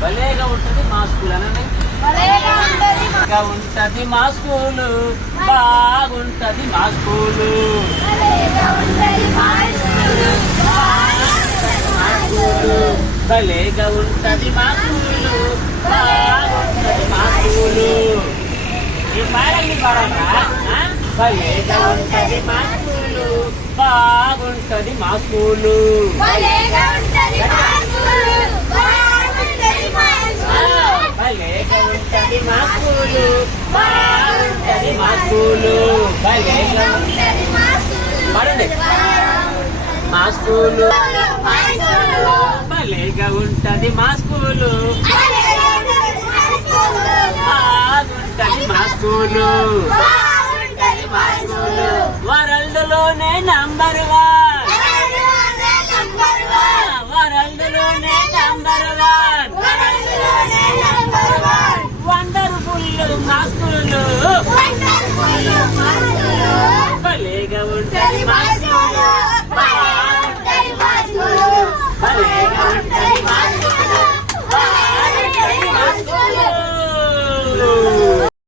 భలేగా ఉంటది మా స్కూల్ అనండి. ఉంటది మా స్కూలు, బాగుంటది మా స్కూలు. భలేగా ఉంటది మా స్కూలు, బాగుంటది మా స్కూలు. ఈ పాడండి పాడరా. భలేగా ఉంటది మా స్కూలు, బాగుంటది మా స్కూలు. భలేగా ఉంటది మా స్కూలు, బాగుంటది మా స్కూలు. భలేగా పాడండి. మా స్కూలు భలేగా ఉంటది మా స్కూలు, బాగుంటది మా స్కూలు. వరల్డ్ లోనే నంబర్